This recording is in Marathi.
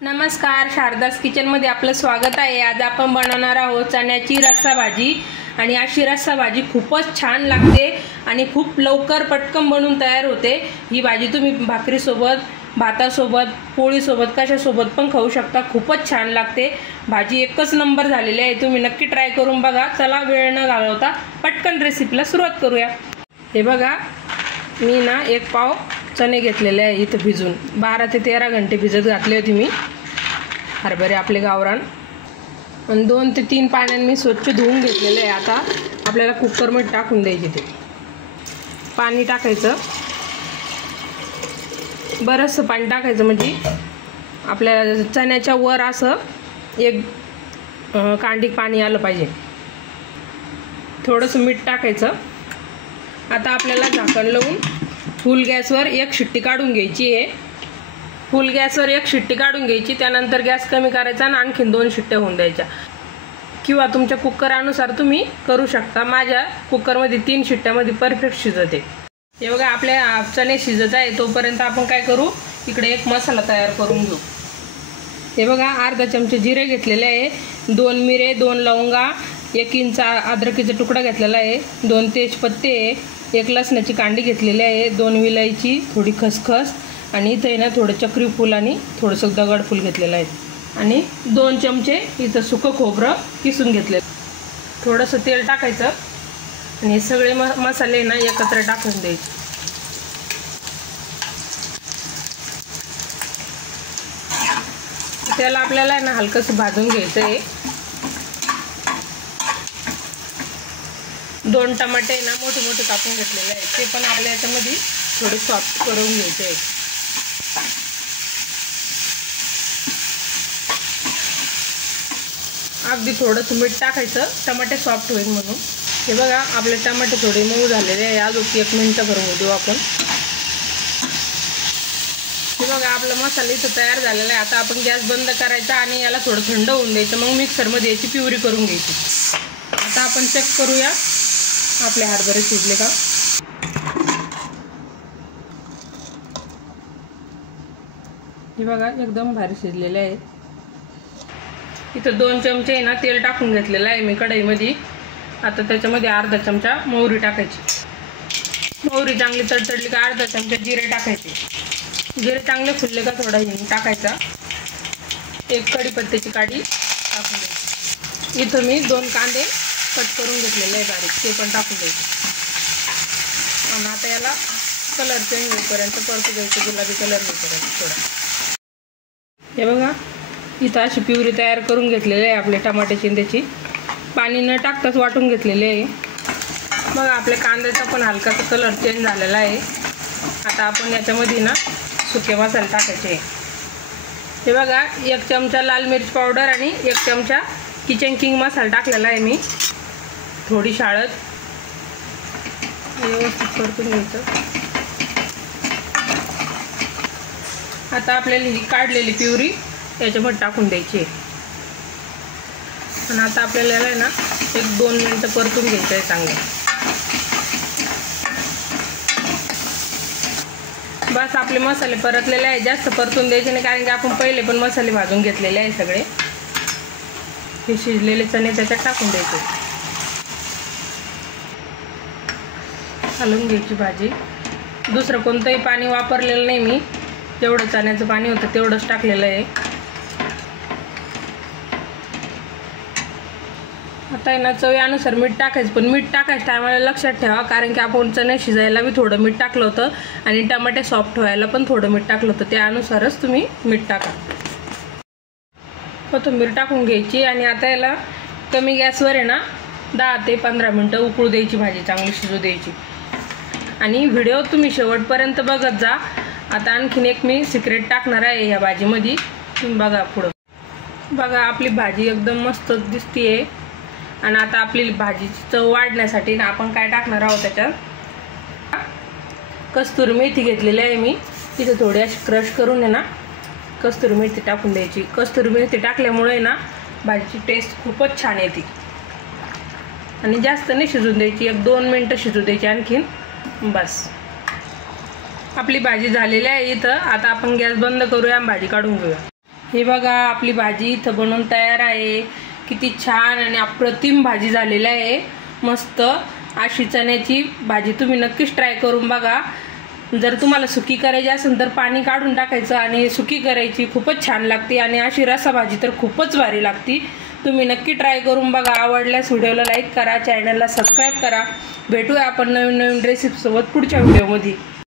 नमस्कार, शारदास किचनमध्ये आपलं स्वागत आहे। आज आपण बनवणार आहोत चण्याची रस्सा भाजी। आणि अशी रस्सा भाजी खूपच छान लागते आणि खूप लवकर पटकन बनून तयार होते। ही भाजी तुम्ही भाकरी सोबत, भातासोबत, पोळी सोबत, कशासोबत पण खाऊ शकता। खूपच छान लागते भाजी, एकच नंबर झालेली आहे। तुम्ही नक्की ट्राय करून बघा। चला वेळ न घालवता पटकन रेसिपीला सुरुवात करूया। हे बघा, मी ना एक पाव चणे घेतलेले आहे इथे भिजून 12 ते 13 घंटे भिजत घातले होते मी। हरभरे आपले गावरान, आणि 2 ते 3 पाण्याने मी स्वच्छ धुवून घेतलेले आहे। आता आपल्याला कुकरमध्ये टाकून द्यायचे। ते पाणी टाकायचं, बरंचसं पाणी टाकायचं, म्हणजे आपल्या चण्याच्या वर असं एक कांडी पाणी आलं पाहिजे। थोडंसं मीठ टाकायचं। आता आपल्याला झाकण लावून फुल गॅसवर एक शिट्टी काढून घ्यायची आहे। फुल गॅसवर एक शिट्टी काढून घ्यायची, त्यानंतर गॅस कमी करायचा आणि आणखीन 2 शिट्ट्या होऊन द्यायच्या, किंवा तुमच्या कुकरानुसार तुम्ही करू शकता। माझ्या कुकरमध्ये 3 शिट्ट्यामध्ये परफेक्ट शिजते। हे बघा, आपल्या चणे शिजत आहे तोपर्यंत आपण काय करू, इकडे एक मसाला तयार करून घेऊ। हे बघा, अर्धा चमचे जिरे घेतलेले आहे, 2 मिरे, 2 लवंगा, 1 इंच अद्रकीचा तुकडा घेतलेला आहे, 2 तेजपत्ते, 1 लसणाची कांडी घेतलेली आहे, 2 विलायची, थोडी खसखस, आणि इथे ना थोडं चक्री फूल आणि थोडंसं दगड फूल घेतलेलं आहे, आणि 2 चमचे इथं सुकं खोबरं किसून घेतलेलं। थोडंसं तेल टाकायचं आणि हे सगळे मसाले ना एकत्र टाकून द्यायचे। त्याला आपल्याला ना हलकंसं भाजून घ्यायचं आहे। 2 टमाटे ना मोठे मोठे कापून घेतलेले आहेत, ते पण आपल्या याच्यामध्ये थोडे सॉफ्ट करून घ्यायचे आहे। अगदी थोडंसं मीठ टाकायचं, टमाटे सॉफ्ट होईल म्हणून। हे बघा, आपले टमाटे थोडे मऊ झालेले आहे। अजून 1 मिनिट भरून देऊ आपण। हे बघा, आपला मसाला इथं तयार झालेला आहे। आता आपण गॅस बंद करायचा आणि याला थोडं थंड होऊन द्यायचं, मग मिक्सरमध्ये याची प्युरी करून घ्यायची। आता आपण चेक करूया आपले हरभरे शिजले का। हे बघा, एकदम भारी शिजलेले आहे। इथं 2 चमचे ना तेल टाकून घेतलेलं आहे मी कढईमध्ये। आता त्याच्यामध्ये अर्धा चमचा मोहरी टाकायची। मोहरी चांगली तडतडली का अर्धा चमचा जिरे टाकायचे। जिरे चांगले फुलले का थोडा हिंग टाकायचा, 1 कढीपत्त्याची काडी टाकून द्यायची। इथं मी 2 कांदे कट करून घेतलेले आहे बारीक, ते पण टाकून द्यायचे। आणि आता याला कलर चेंज होईपर्यंत परतू द्यायचं, गुलाबी कलर होईपर्यंत थोडा। हे बघा, इथं अशी प्युरी तयार करून घेतलेली आहे आपले टमाट्याची, त्याची पाणी न टाकताच वाटून घेतलेले आहे। बघा, आपल्या कांद्याचा पण हलकासा कलर चेंज झालेला आहे। आता आपण याच्यामध्ये ना सुके मसाले टाकायचे। हे बघा, 1 चमचा लाल मिर्च पावडर आणि 1 चमचा किचन किंग मसाला टाकलेला आहे मी। थोडी हळद, व्यवस्थित परतून घ्यायचं। आता आपल्याला ही काढलेली प्युरी याच्यामध्ये टाकून द्यायची आहे, आणि आता आपल्याला याला ना 1-2 मिनिटं परतून घ्यायचं आहे चांगलं। बस, आपले मसाले परतलेले आहे, जास्त परतून द्यायचे नाही, कारण की आपण पहिले पण मसाले भाजून घेतलेले आहे सगळे। हे शिजलेले चणे त्याच्यात टाकून द्यायचे, हलवून घ्यायची भाजी। दुसरं कोणतंही पाणी वापरलेलं नाही मी, जेवढं चण्याचं पाणी होतं तेवढंच टाकलेलं आहे। आता आहे ना चवीनुसार मीठ टाकायचं, पण मीठ टाकायचं टायमाला लक्षात ठेवा, कारण की आपण चणे शिजायला बी थोडं मीठ टाकलं होतं आणि टमाटे सॉफ्ट व्हायला पण थोडं मीठ टाकलं होतं, त्यानुसारच तुम्ही मीठ टाका। कोथिंबीर टाकून घ्यायची, आणि आता याला कमी गॅसवर आहे ना 10 ते 15 मिनटं उकळू द्यायची, भाजी चांगली शिजू द्यायची। आणि व्हिडिओ तुम्ही शेवटपर्यंत बघत जा। आता आणखीन एक मी सिक्रेट टाकणार आहे या भाजीमध्ये, तुम्ही बघा पुढं। बघा, आपली भाजी एकदम मस्त दिसतीये। आणि आता आपली भाजीची चव वाढण्यासाठी ना आपण काय टाकणार आहोत, त्याच्यात कस्तुरी मेथी घेतलेली आहे मी। इथे थोडी अशी क्रश करून आहे ना कस्तुरी मेथी टाकून द्यायची। कस्तुरी मेथी टाकल्यामुळे ना भाजीची टेस्ट खूपच छान येते। आणि जास्त नाही शिजून द्यायची, 1-2 मिनिटं शिजू द्यायची आणखीन, बस। आपली भाजी झालेली आहे इथं। आता आपण गॅस बंद करूया, भाजी काढून घेऊया। हे बघा आपली भाजी इथं बनवून तयार आहे. किती छान आणि अप्रतिम भाजी झालेली आहे. मस्त अशी चण्याची भाजी तुम्ही नक्कीच ट्राय करून बघा. जर तुम्हाला सुकी करायची असेल तर पाणी काढून टाकायचं आणि सुकी करायची, खूपच छान लागते. आणि अशी रसा भाजी तर खूपच भारी लागते. तुम्ही नक्की ट्राय करून बघा. आवडल्यास व्हिडिओला लाईक करा, चॅनलला सबस्क्राईब करा. भेटूया आपण नवीन नवीन रेसिपीसोबत पुढच्या व्हिडिओमध्ये.